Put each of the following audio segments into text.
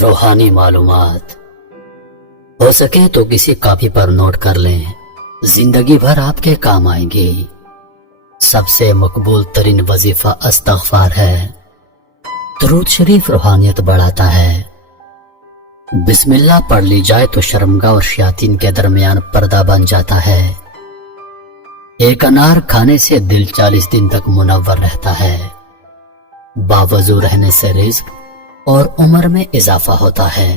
रूहानी मालूमात हो सके तो किसी कॉपी पर नोट कर लें, जिंदगी भर आपके काम आएंगी। सबसे मकबूल तरीन वजीफा इस्तग़फ़ार है। दुरूद शरीफ रूहानियत बढ़ाता है। बिस्मिल्लाह पढ़ ली जाए तो शर्मगाह और शयातीन के दरमियान पर्दा बन जाता है। एक अनार खाने से दिल 40 दिन तक मुनव्वर रहता है। बावजू रहने से रिज़्क़ और उम्र में इजाफा होता है।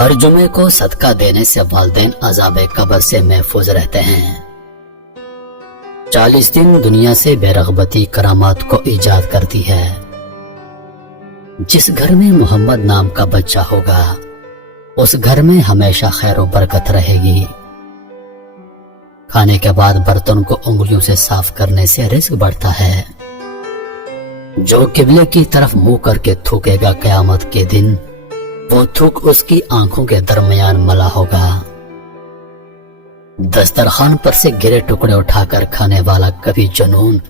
हर जुमे को सदका देने से वालिदैन अज़ाब कब्र से महफूज रहते हैं। 40 दिन दुनिया से बेरग़बती करामात को ईजाद करती है। जिस घर में मोहम्मद नाम का बच्चा होगा उस घर में हमेशा खैर और बरकत रहेगी। खाने के बाद बर्तन को उंगलियों से साफ करने से रिज़्क़ बढ़ता है। जो किबले की तरफ मुंह करके थूकेगा क़यामत के दिन वो थूक उसकी आंखों के दरमियान मला होगा। दस्तरखान पर से गिरे टुकड़े उठाकर खाने वाला कभी जुनून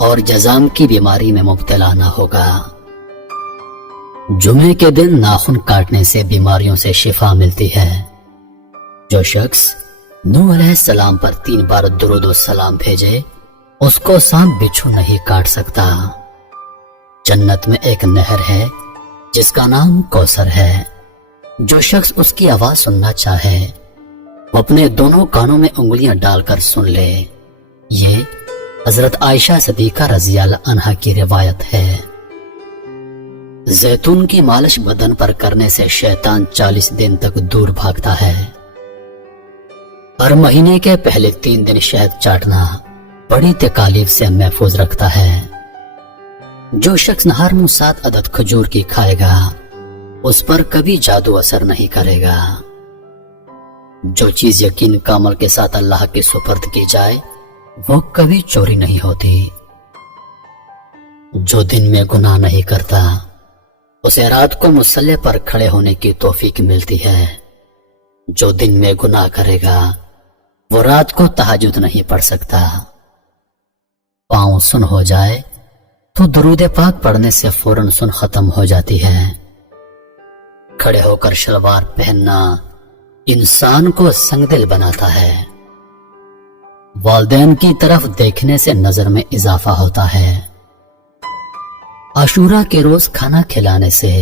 और जज़ाम की बीमारी में मुब्तला न होगा। जुमे के दिन नाखून काटने से बीमारियों से शिफा मिलती है। जो शख्स नूह अलैहिस्सलाम पर 3 बार दुरूद व सलाम भेजे उसको सांप बिच्छू नहीं काट सकता। जन्नत में एक नहर है जिसका नाम कौसर है। जो शख्स उसकी आवाज सुनना चाहे वो अपने दोनों कानों में उंगलियां डालकर सुन ले। ये हजरत आयशा सिद्दीक़ा रज़ियल्लाहु अन्हा की रिवायत है। जैतून की मालिश बदन पर करने से शैतान 40 दिन तक दूर भागता है। हर महीने के पहले 3 दिन शहद चाटना बड़ी तकालीफ से महफूज रखता है। जो शख्स नहर मुंह 7 अदद खजूर की खाएगा उस पर कभी जादू असर नहीं करेगा। जो चीज यकीन कामल के साथ अल्लाह के सुपर्द की जाए वो कभी चोरी नहीं होती। जो दिन में गुनाह नहीं करता उसे रात को मुसल्ले पर खड़े होने की तौफीक मिलती है। जो दिन में गुनाह करेगा वो रात को तहज्जुद नहीं पढ़ सकता। पांव सुन हो जाए तो दुरूद पाक पढ़ने से फौरन सुन खत्म हो जाती है। खड़े होकर शलवार पहनना इंसान को संगदिल बनाता है। वालिदैन की तरफ देखने से नजर में इजाफा होता है। आशूरा के रोज खाना खिलाने से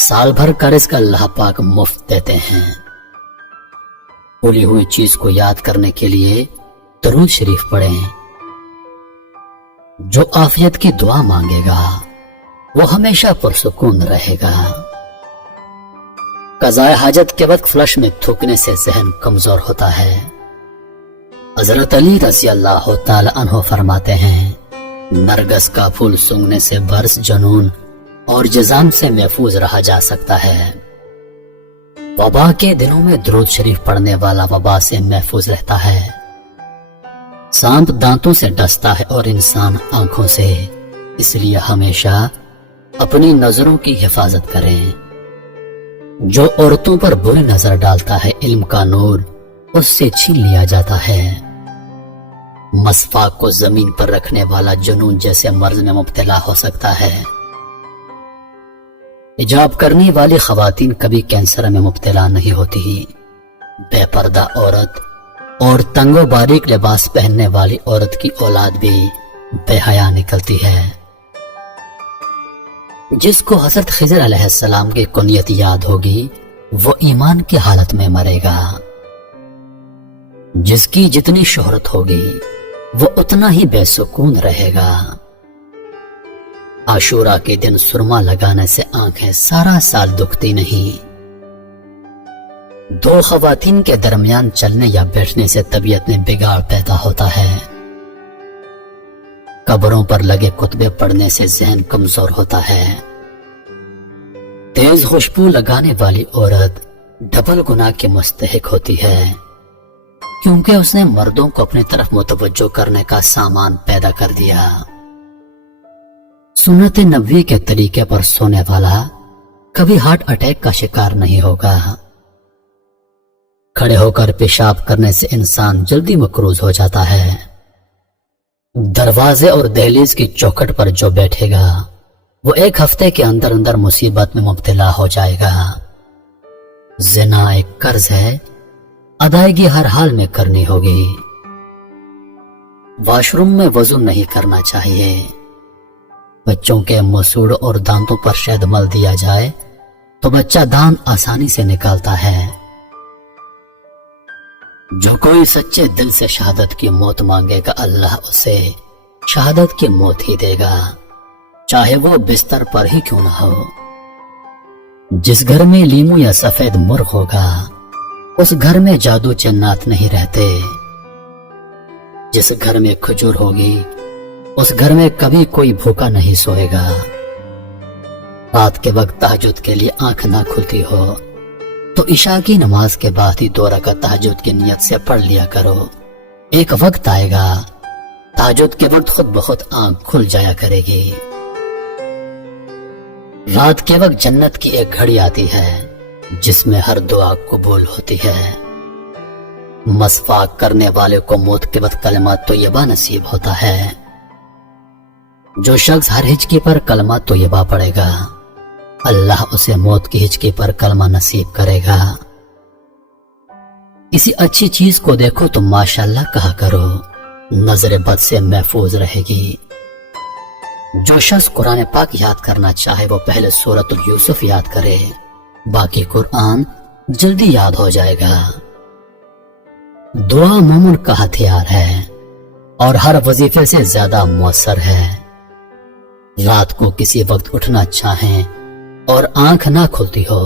साल भर का रिज़्क़ अल्लाह पाक मुफ्त देते हैं। भूली हुई चीज को याद करने के लिए दुरूद शरीफ पढ़ें। जो आफियत की दुआ मांगेगा वो हमेशा पुरसुकून रहेगा। कज़ाए हाजत के वक्त फ्लश में थूकने से जहन कमजोर होता है। हजरत अली रज़ियल्लाहु ताला अन्हु फरमाते हैं, नरगस का फूल सूंघने से बर्स, जुनून और जज़ाम से महफूज रहा जा सकता है। वबा के दिनों में दुरूद शरीफ पढ़ने वाला वबा से महफूज रहता है। सांप दांतों से डसता है और इंसान आंखों से, इसलिए हमेशा अपनी नजरों की हिफाजत करें। जो औरतों पर बुरी नजर डालता है इल्म का नूर उससे छीन लिया जाता है। मसफाक को जमीन पर रखने वाला जुनून जैसे मर्ज में मुब्तला हो सकता है। हिजाब करने वाली खवातीन कभी कैंसर में मुब्तला नहीं होती। बेपर्दा औरत और तंगो बारीक लिबास पहनने वाली औरत की औलाद भी बेहया निकलती है। जिसको हजरत खिज़र अलैहिस्सलाम की कुनियत याद होगी वो ईमान की हालत में मरेगा। जिसकी जितनी शोहरत होगी वो उतना ही बेसुकून रहेगा। आशूरा के दिन सुरमा लगाने से आंखें सारा साल दुखती नहीं। 2 खवातीन के दरमियान चलने या बैठने से तबीयत में बिगाड़ पैदा होता है। कब्रों पर लगे कुतबे पढ़ने से जहन कमजोर होता है। तेज खुशबू लगाने वाली औरत डबल गुनाह की मुस्तहिक होती है, क्योंकि उसने मर्दों को अपनी तरफ मुतवज्जो करने का सामान पैदा कर दिया। सुन्नत नबवी के तरीके पर सोने वाला कभी हार्ट अटैक का शिकार नहीं होगा। खड़े होकर पेशाब करने से इंसान जल्दी मकरूज हो जाता है। दरवाजे और दहलीज की चौखट पर जो बैठेगा वो एक हफ्ते के अंदर अंदर मुसीबत में मुब्तला हो जाएगा। ज़िना एक कर्ज है, अदायगी हर हाल में करनी होगी। वॉशरूम में वजू नहीं करना चाहिए। बच्चों के मसूड़ और दांतों पर शहद मल दिया जाए तो बच्चा दांत आसानी से निकालता है। जो कोई सच्चे दिल से शहादत की मौत मांगेगा, अल्लाह उसे शहादत की मौत ही देगा, चाहे वो बिस्तर पर ही क्यों ना हो। जिस घर में लीमू या सफेद मुर्ग होगा, उस घर में जादू जन्नात नहीं रहते। जिस घर में खजूर होगी, उस घर में कभी कोई भूखा नहीं सोएगा। रात के वक्त तहज्जुद के लिए आंख ना खुलती हो तो इशा की नमाज के बाद ही 2 रकात तहज्जुद की नियत से पढ़ लिया करो। एक वक्त आएगा तहज्जुद के वक्त खुद बहुत आंख खुल जाया करेगी। रात के वक्त जन्नत की एक घड़ी आती है जिसमें हर दुआ कबूल होती है। मसवाक करने वाले को मौत के वक्त कलमा तोयबा नसीब होता है। जो शख्स हर हिचकी पर कलमा तोयबा पढ़ेगा, अल्लाह उसे मौत की हिचकी पर कलमा नसीब करेगा। किसी अच्छी चीज को देखो तो माशाल्लाह कहा करो, नजर बद से महफूज रहेगी। जो शख्स कुरान पाक याद करना चाहे वो पहले सूरतुल यूसुफ याद करे, बाकी कुरान जल्दी याद हो जाएगा। दुआ मोमिन का हथियार है और हर वजीफे से ज्यादा मुअस्सर है। रात को किसी वक्त उठना चाहें और आंख ना खुलती हो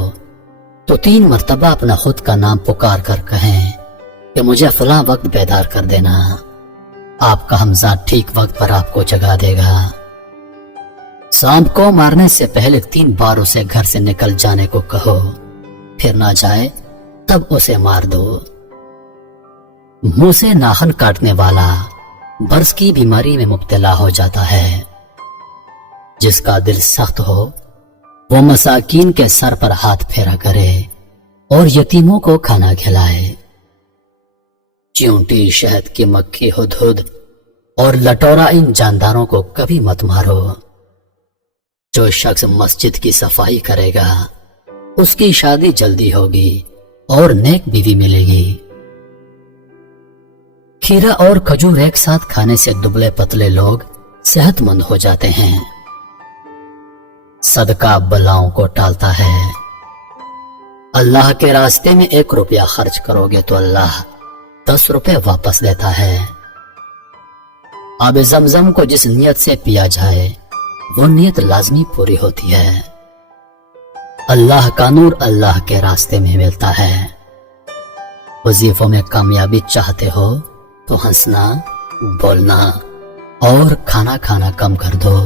तो 3 मर्तबा अपना खुद का नाम पुकार कर कहें कि मुझे फलां वक्त बेदार कर देना। आपका हमजा ठीक वक्त पर आपको जगा देगा। सांप को मारने से पहले 3 बार उसे घर से निकल जाने को कहो, फिर ना जाए तब उसे मार दो। मुंह से नाखून काटने वाला बर्स की बीमारी में मुब्तला हो जाता है। जिसका दिल सख्त हो वो मसाकीन के सर पर हाथ फेरा करे और यतीमों को खाना खिलाए। चींटी, शहद की मक्खी, हुदहुद और लटोरा इन जानदारों को कभी मत मारो। जो शख्स मस्जिद की सफाई करेगा उसकी शादी जल्दी होगी और नेक बीवी मिलेगी। खीरा और खजूर एक साथ खाने से दुबले पतले लोग सेहतमंद हो जाते हैं। सदका बलाओं को टालता है। अल्लाह के रास्ते में 1 रुपया खर्च करोगे तो अल्लाह 10 रुपए वापस देता है। आब जमजम को जिस नियत से पिया जाए वो नियत लाजमी पूरी होती है। अल्लाह का नूर अल्लाह के रास्ते में मिलता है। वजीफों में कामयाबी चाहते हो तो हंसना, बोलना और खाना खाना कम कर दो।